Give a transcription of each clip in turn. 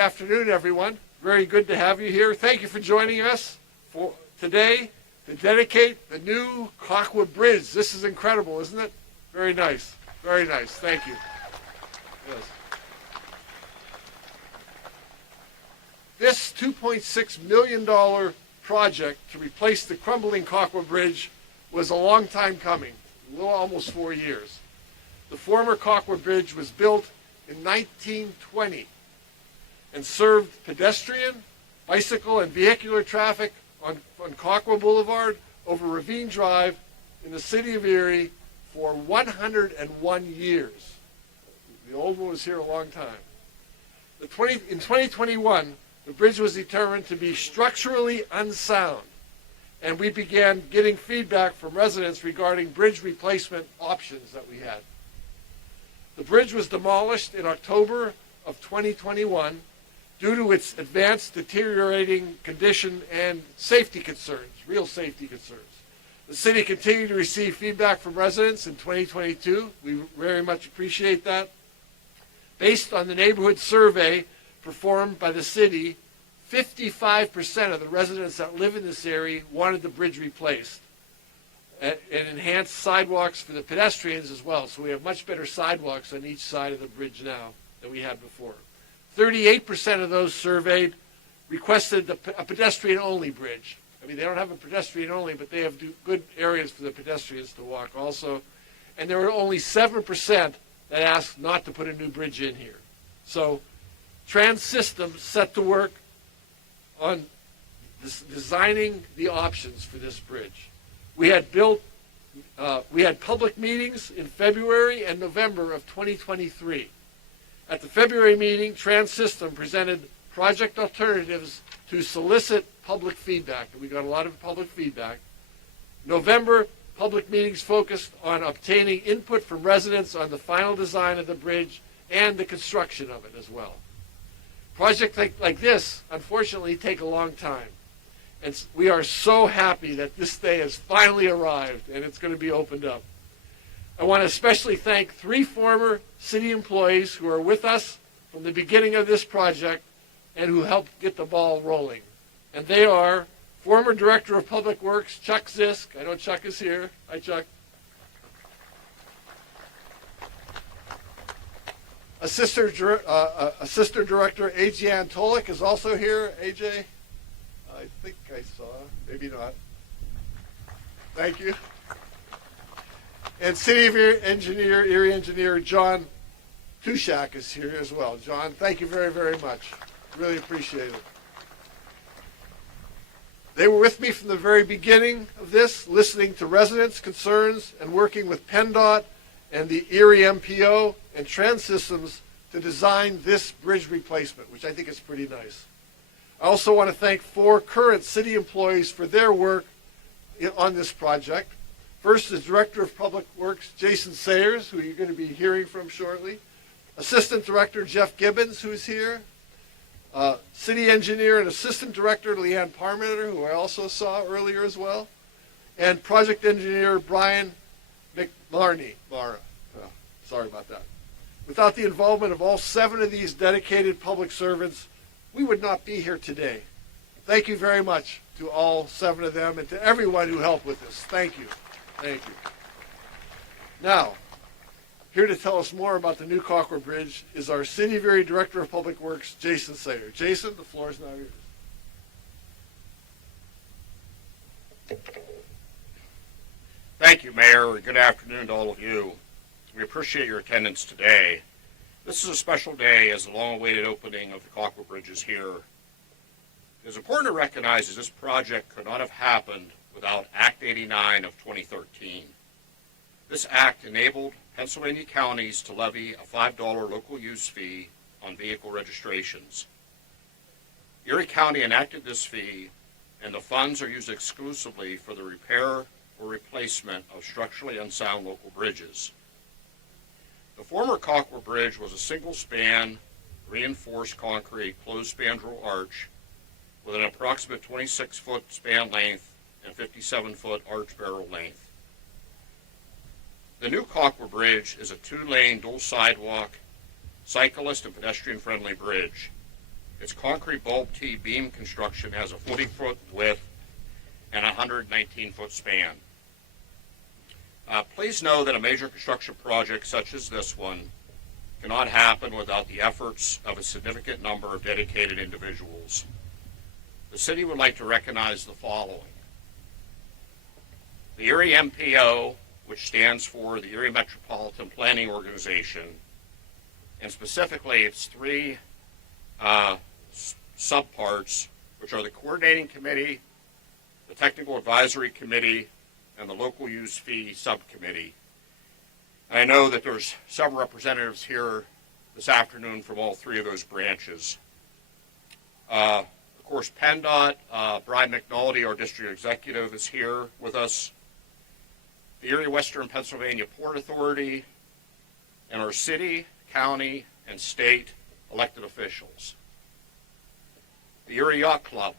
afternoon, everyone. Very good to have you here. Thank you for joining us for today to dedicate the new Kahkwa Bridge. This is incredible, isn't it? Very nice. Very nice. Thank you. Yes. This $2.6 million project to replace the crumbling Kahkwa Bridge was a long time coming, almost 4 years. The former Kahkwa Bridge was built in 1920 and served pedestrian, bicycle, and vehicular traffic on Kahkwa Boulevard over Ravine Drive in the city of Erie for 101 years. The old one was here a long time. In 2021, the bridge was determined to be structurally unsound, and we began getting feedback from residents regarding bridge replacement options that we had. The bridge was demolished in October of 2021 due to its advanced deteriorating condition and safety concerns, real safety concerns. The city continued to receive feedback from residents in 2022. We very much appreciate that. Based on the neighborhood survey performed by the city, 55% of the residents that live in this area wanted the bridge replaced and enhanced sidewalks for the pedestrians as well. So we have much better sidewalks on each side of the bridge now than we had before. 38% of those surveyed requested a pedestrian-only bridge. I mean, they don't have a pedestrian-only, but they have good areas for the pedestrians to walk also. And there were only 7% that asked not to put a new bridge in here. So Trans Systems set to work on designing the options for this bridge. We had public meetings in February and November of 2023. At the February meeting, Trans System presented project alternatives to solicit public feedback, and we got a lot of public feedback. November, public meetings focused on obtaining input from residents on the final design of the bridge and the construction of it as well. Projects like this, unfortunately, take a long time. And we are so happy that this day has finally arrived and it's going to be opened up. I want to especially thank 3 former city employees who are with us from the beginning of this project and who helped get the ball rolling. And they are former Director of Public Works, Chuck Zisk. I know Chuck is here. Hi, Chuck. Assistant Director A.J. Antolik is also here. A.J., I think I saw, maybe not. Thank you. And City of Erie Engineer John Tushak is here as well. John, thank you very, very much. Really appreciate it. They were with me from the very beginning of this, listening to residents' concerns and working with PennDOT and the Erie MPO and Trans Systems to design this bridge replacement, which I think is pretty nice. I also want to thank 4 current city employees for their work on this project. First is Director of Public Works Jason Sayers, who you're going to be hearing from shortly. Assistant Director Jeff Gibbons, who's here. City Engineer and Assistant Director Leanne Parmenter, who I also saw earlier as well. And Project Engineer Brian McMarney. Sorry about that. Without the involvement of all 7 of these dedicated public servants, we would not be here today. Thank you very much to all 7 of them and to everyone who helped with this. Thank you. Thank you. Now, here to tell us more about the new Kahkwa Bridge is our City of Erie Director of Public Works, Jason Sayer. Jason, the floor is now yours. Thank you, Mayor, and good afternoon to all of you. We appreciate your attendance today. This is a special day as the long-awaited opening of the Kahkwa Bridge is here. It is important to recognize that this project could not have happened without Act 89 of 2013. This act enabled Pennsylvania counties to levy a $5 local use fee on vehicle registrations. Erie County enacted this fee, and the funds are used exclusively for the repair or replacement of structurally unsound local bridges. The former Kahkwa Bridge was a single-span, reinforced concrete closed spandrel arch with an approximate 26-foot span length and 57-foot arch barrel length. The new Kahkwa Bridge is a 2-lane dual sidewalk, cyclist and pedestrian-friendly bridge. Its concrete bulb T-beam construction has a 40-foot width and a 119-foot span. Please know that a major construction project such as this one cannot happen without the efforts of a significant number of dedicated individuals. The city would like to recognize the following. The Erie MPO, which stands for the Erie Metropolitan Planning Organization, and specifically its three subparts, which are the Coordinating Committee, the Technical Advisory Committee, and the Local Use Fee Subcommittee. And I know that there's several representatives here this afternoon from all three of those branches. Of course, PennDOT, Brian McNulty, our district executive, is here with us. The Erie Western Pennsylvania Port Authority, and our city, county, and state elected officials. The Erie Yacht Club,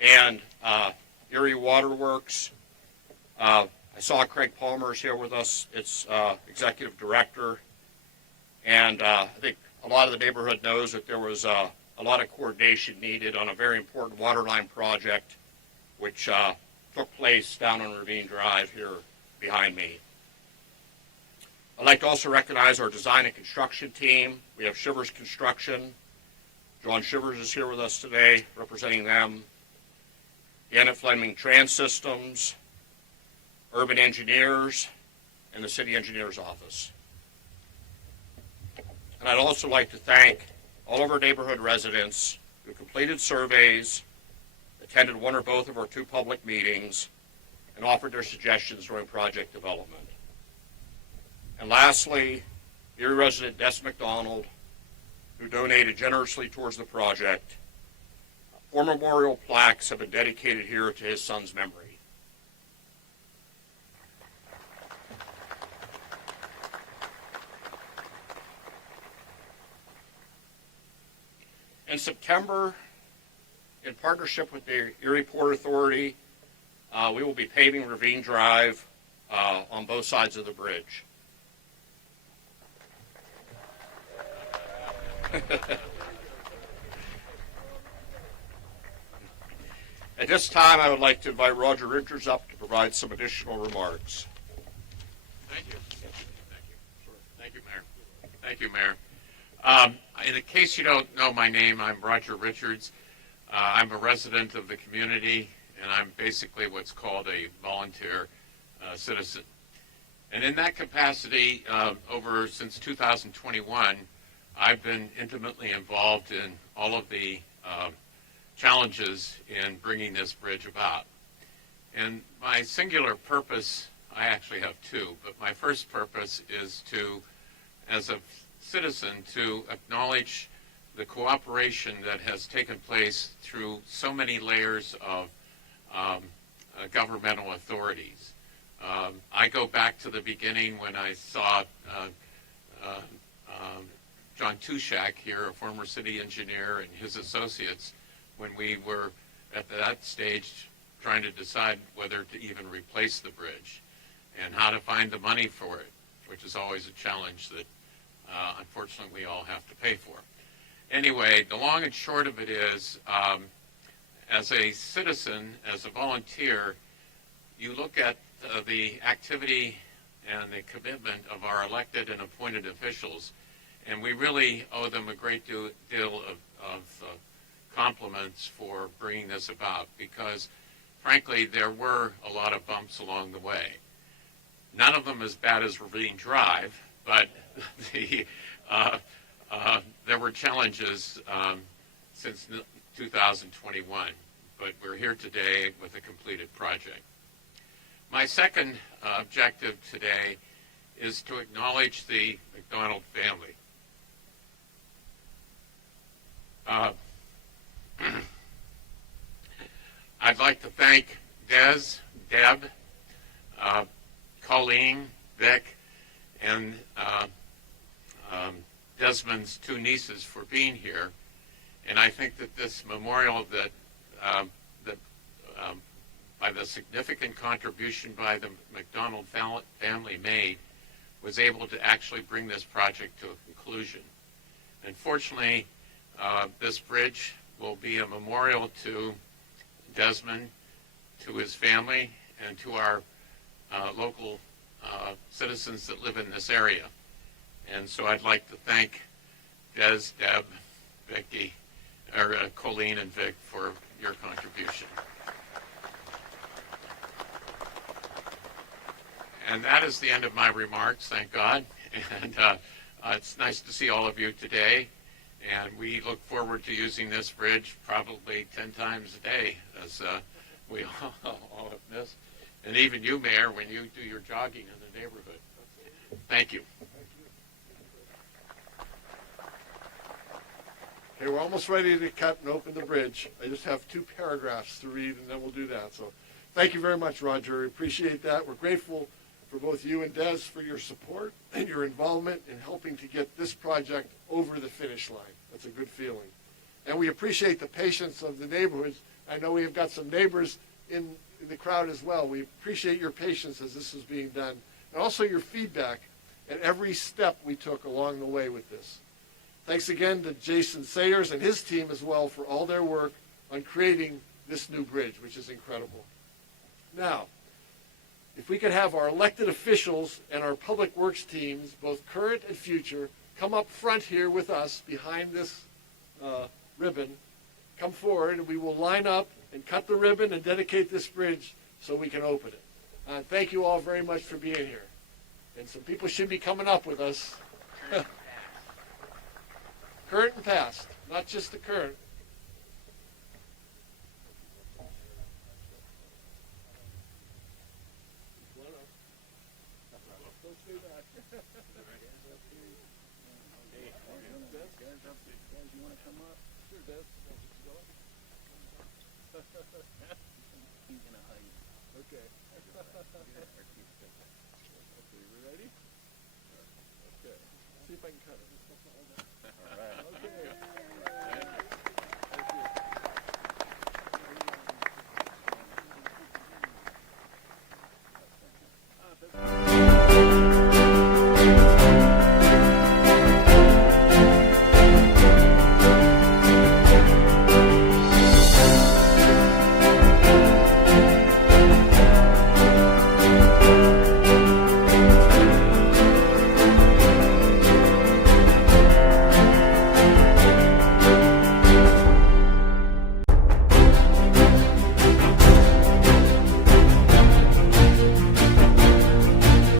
and Erie Waterworks. I saw Craig Palmer is here with us, its executive director, and I think a lot of the neighborhood knows that there was a lot of coordination needed on a very important waterline project, which took place down on Ravine Drive here behind me. I'd like to also recognize our design and construction team. We have Shivers Construction. John Shivers is here with us today, representing them. Janet Fleming Trans Systems, Urban Engineers, and the City Engineer's Office. And I'd also like to thank all of our neighborhood residents who completed surveys, attended one or both of our two public meetings, and offered their suggestions during project development. And lastly, Erie resident Des McDonald, who donated generously towards the project. 4 memorial plaques have been dedicated here to his son's memory. In September, in partnership with the Erie Port Authority, we will be paving Ravine Drive on both sides of the bridge. At this time, I would like to invite Roger Richards up to provide some additional remarks. Thank you. Thank you, Mayor. Thank you, Mayor. In case you don't know my name, I'm Roger Richards. I'm a resident of the community, and I'm basically what's called a volunteer citizen. And in that capacity, since 2021, I've been intimately involved in all of the challenges in bringing this bridge about. And my singular purpose, I actually have two, but my first purpose is to, as a citizen, to acknowledge the cooperation that has taken place through so many layers of governmental authorities. I go back to the beginning when I saw John Tushak here, a former city engineer, and his associates, when we were at that stage trying to decide whether to even replace the bridge and how to find the money for it, which is always a challenge that unfortunately we all have to pay for. Anyway, the long and short of it is, as a citizen, as a volunteer, you look at the activity and the commitment of our elected and appointed officials, and we really owe them a great deal of compliments for bringing this about, because frankly there were a lot of bumps along the way. None of them as bad as Ravine Drive, but there were challenges since 2021, but we're here today with a completed project. My second objective today is to acknowledge the McDonald family. I'd like to thank Des, Deb, Colleen, Vic, and Desmond's two nieces for being here. And I think that this memorial that by the significant contribution by the McDonald family made was able to actually bring this project to a conclusion. Unfortunately, This bridge will be a memorial to Desmond, to his family, and to our local citizens that live in this area. And so I'd like to thank Des, Deb, Vicki, or Colleen and Vic for your contribution. And that is the end of my remarks, thank God. And it's nice to see all of you today. And we look forward to using this bridge probably 10 times a day, as we all have missed. And even you, Mayor, when you do your jogging in the neighborhood. Thank you. Okay, we're almost ready to cut and open the bridge. I just have 2 paragraphs to read, and then we'll do that. So thank you very much, Roger. We appreciate that. We're grateful for both you and Des for your support and your involvement in helping to get this project over the finish line. That's a good feeling. And we appreciate the patience of the neighborhoods. I know we have got some neighbors in the crowd as well. We appreciate your patience as this is being done, and also your feedback at every step we took along the way with this. Thanks again to Jason Sayers and his team as well for all their work on creating this new bridge, which is incredible. Now, if we could have our elected officials and our public works teams, both current and future, come up front here with us behind this ribbon, come forward, and we will line up and cut the ribbon and dedicate this bridge so we can open it. Thank you all very much for being here. And some people should be coming up with us. Current and past, not just the current. See if I can cut it. All right. Okay.